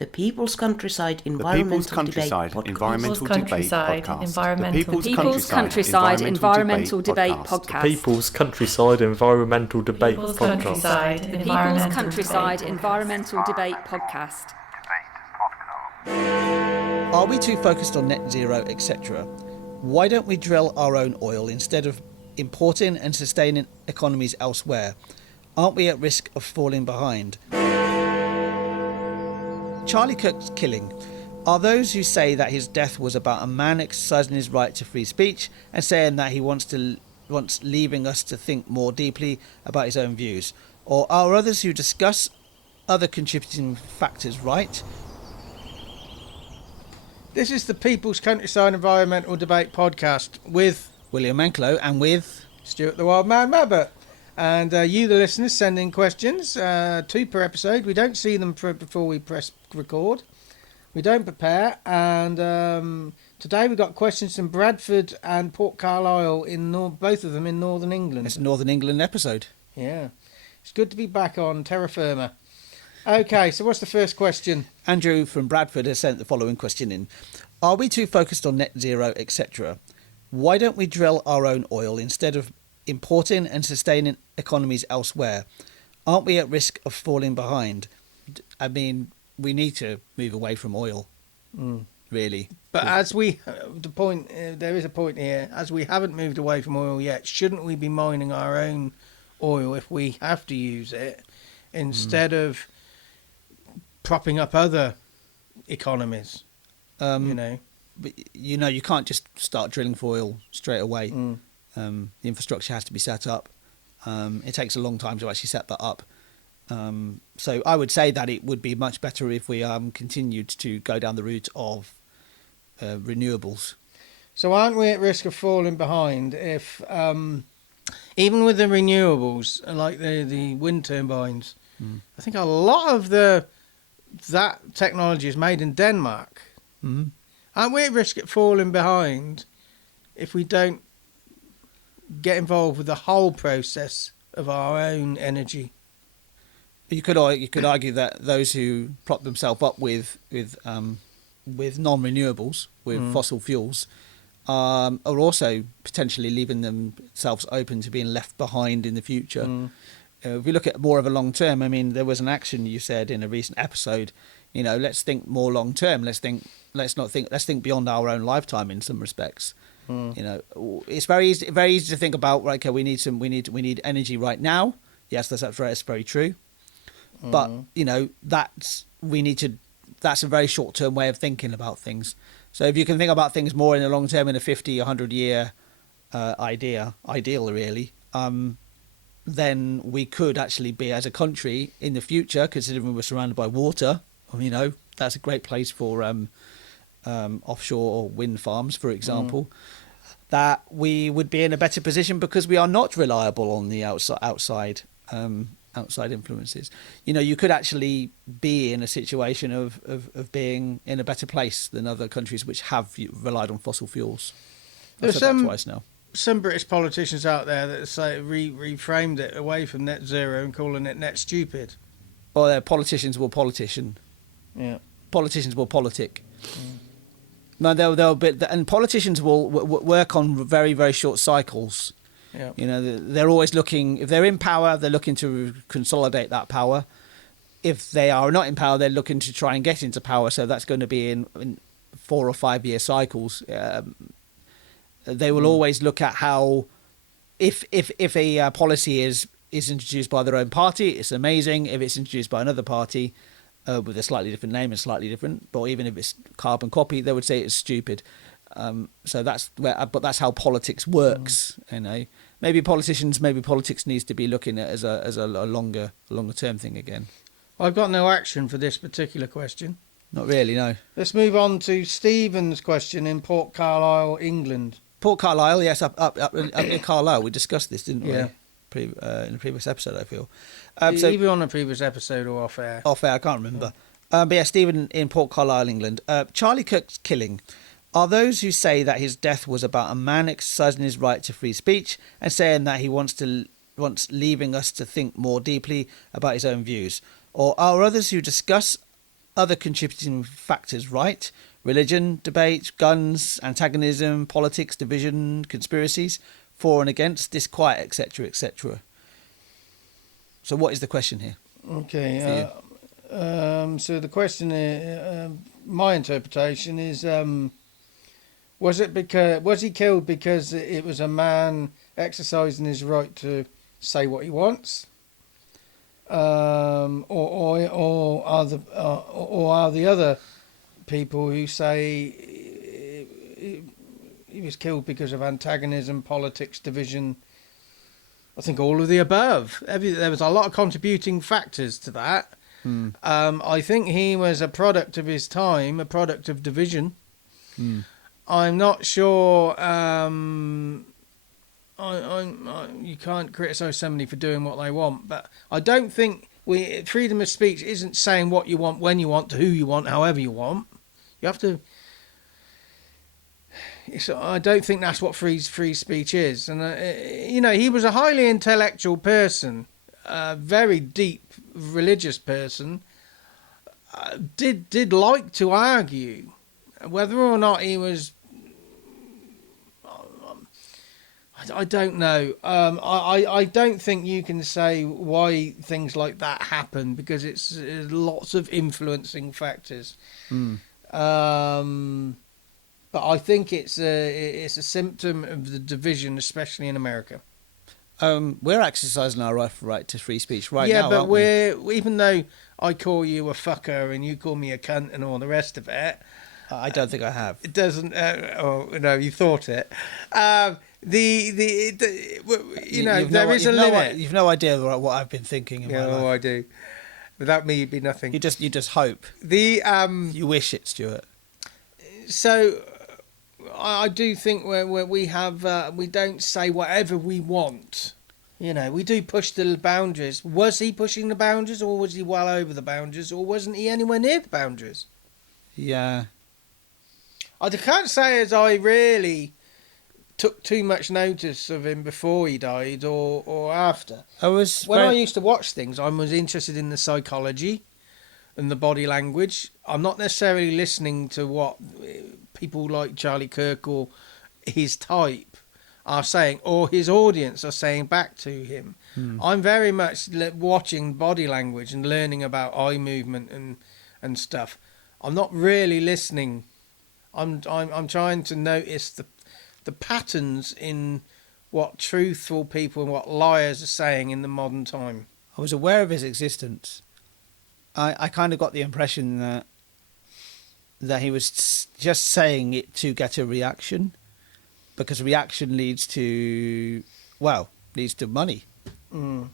The People's Countryside The People's Environmental Countryside Debate Environmental Debate Podcast. The People's Countryside Environmental Debate Podcast. People's Countryside Environmental Debate Podcast. The People's Countryside Environmental Debate Podcast. Are we too focused on net zero, etc.? Why don't we drill our own oil instead of importing and sustaining economies elsewhere? Aren't we at risk of falling behind? Charlie Kirk's killing are those who say that his death was about a man exercising his right to free speech and saying that he wants leaving us to think more deeply about his own views, or are others who discuss other contributing factors right? This is the People's Countryside Environmental Debate Podcast with William Menklow and with Stuart the Wild Man Mabbott. And you, the listeners, send in questions, 2 per episode. We don't see them before we press record. We don't prepare. And today we've got questions from Bradford and Port Carlisle, both of them in Northern England. It's a Northern England episode. Yeah. It's good to be back on terra firma. Okay, so what's the first question? Andrew from Bradford has sent the following question in. Are we too focused on net zero, etc.? Why don't we drill our own oil instead of importing and sustaining economies elsewhere? Aren't we at risk of falling behind? I mean, we need to move away from oil, really. But there is a point here, as we haven't moved away from oil yet, shouldn't we be mining our own oil if we have to use it, instead of propping up other economies? But, you can't just start drilling for oil straight away. The infrastructure has to be set up. It takes a long time to actually set that up. So I would say that it would be much better if we continued to go down the route of renewables. So aren't we at risk of falling behind if, even with the renewables, like the wind turbines, I think a lot of that technology is made in Denmark. Aren't we at risk of falling behind if we don't get involved with the whole process of our own energy? You could argue that those who prop themselves up with non-renewables, with fossil fuels, are also potentially leaving themselves open to being left behind in the future. If we look at more of a long term, I mean, there was an action you said in a recent episode. Let's think more long term. Let's think beyond our own lifetime in some respects. It's very easy to think about. Right, okay, we need energy right now. Yes, that's very true. But that's a very short term way of thinking about things. So if you can think about things more in the long term, in a 50, 100 year ideal really, then we could actually be, as a country in the future, considering we're surrounded by water. That's a great place for offshore wind farms, for example. That we would be in a better position because we are not reliable on the outside influences. You could actually be in a situation of being in a better place than other countries which have relied on fossil fuels. I've said that twice now. Some British politicians out there that say reframed it away from net zero and calling it net stupid. Or their politicians will politician. Yeah. Politicians will politic. No, and politicians will work on very, very short cycles. Yeah. They're always looking. If they're in power, they're looking to consolidate that power. If they are not in power, they're looking to try and get into power. So that's going to be in 4 or 5 year cycles. They will always look at how, if a policy is introduced by their own party, it's amazing. If it's introduced by another party, with a slightly different name and slightly different, or even if it's carbon copy, they would say it's stupid. So that's how politics works. Maybe politics needs to be looking at as a longer term thing again. I've got no action for this particular question. Not really, no. Let's move on to Stephen's question in Port Carlisle, England. Port Carlisle, yes, up near Carlisle. We discussed this, didn't we? Yeah. In a previous episode, I feel. Either on a previous episode or off air. Off air, I can't remember. But yeah, Stephen in Port Carlisle, England. Charlie Kirk's killing are those who say that his death was about a man exercising his right to free speech and saying that he wants leaving us to think more deeply about his own views, or are others who discuss other contributing factors, right? Religion, debate, guns, antagonism, politics, division, conspiracies, for and against, disquiet, etc., etc. So what is the question here? Okay. So the question, my interpretation is, was he killed because it was a man exercising his right to say what he wants, or are the other people who say he was killed because of antagonism, politics, division? I think all of the above. There was a lot of contributing factors to that. I think he was a product of his time, a product of division. I'm not sure. You can't criticise somebody for doing what they want, but I don't think freedom of speech isn't saying what you want, when you want, to who you want, however you want. You have to. So I don't think that's what free speech is. And he was a highly intellectual person, a very deep religious person. Did like to argue, whether or not he was. I don't know. I don't think you can say why things like that happen, because it's lots of influencing factors. But I think it's a symptom of the division, especially in America. We're exercising our right to free speech now. Yeah, but we? Even though I call you a fucker and you call me a cunt and all the rest of it, I don't think I have. It doesn't. No, you thought it. There is a limit. You've no idea what I've been thinking in my life. No, I do. Without me, you'd be nothing. You just hope. You wish it, Stuart. So, I do think where we have we don't say whatever we want. We do push the boundaries. Was he pushing the boundaries, or was he well over the boundaries, or wasn't he anywhere near the boundaries? Yeah. I can't say as I really took too much notice of him before he died or after. I used to watch things, I was interested in the psychology and the body language. I'm not necessarily listening to what people like Charlie Kirk or his type are saying, or his audience are saying back to him. I'm very much watching body language and learning about eye movement and stuff. I'm not really listening. I'm trying to notice the patterns in what truthful people and what liars are saying in the modern time. I was aware of his existence. I kind of got the impression that he was just saying it to get a reaction, because reaction leads to money. Well,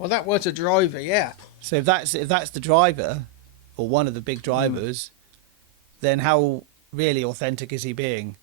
that was a driver, yeah. So if that's the driver, or one of the big drivers, then how really authentic is he being?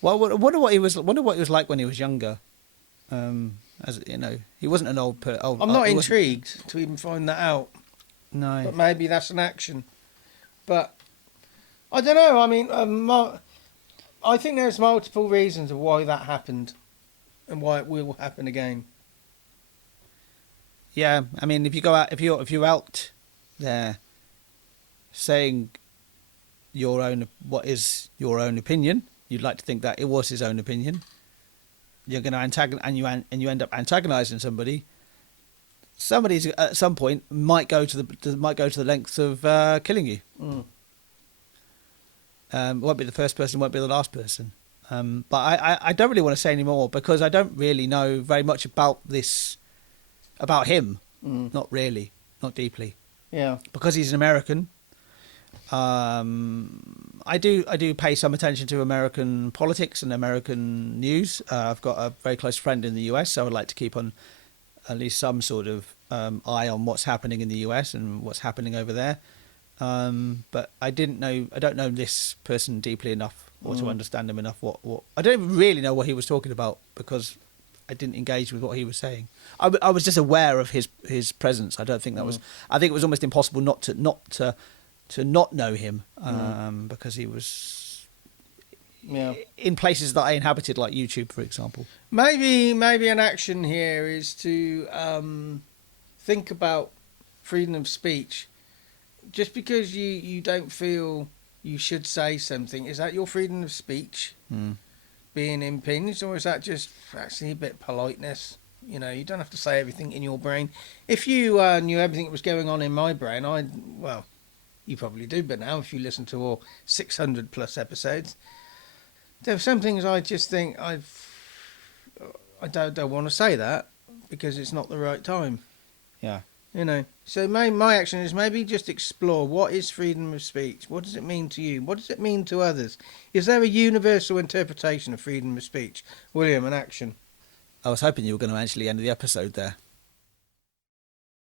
Well, I wonder what he was like when he was younger. He wasn't an old. I'm not intrigued to even find that out. No, but maybe that's an action. But I don't know. I mean, I think there's multiple reasons of why that happened, and why it will happen again. Yeah, I mean, if you go out, if you're out there saying what is your own opinion, you'd like to think that it was his own opinion. You're going to antagonize, and you end up antagonizing somebody. Somebody's at some point might go to the length of killing you. Won't be the first person, won't be the last person. But I don't really want to say any more, because I don't really know very much about him. Not really, not deeply. Yeah. Because he's an American. I do pay some attention to American politics and American news. I've got a very close friend in the US, so I'd like to keep on at least some sort of eye on what's happening in the US and what's happening over there. But I don't know this person deeply enough, or to understand him enough. What I don't even really know what he was talking about, because I didn't engage with what he was saying. I was just aware of his presence. I don't think that was. I think it was almost impossible not to not know him, because he was in places that I inhabited, like YouTube, for example. Maybe an action here is to think about freedom of speech just because you don't feel you should say something, is that your freedom of speech being impinged, or is that just actually a bit of politeness? You know, you don't have to say everything in your brain. If you knew everything that was going on in my brain, well, you probably do, but now if you listen to all 600 plus episodes, there are some things I just think I don't want to say that because it's not the right time. Yeah. You know, so my action is maybe just explore what is freedom of speech. What does it mean to you? What does it mean to others? Is there a universal interpretation of freedom of speech? William, an action. I was hoping you were going to actually end the episode there.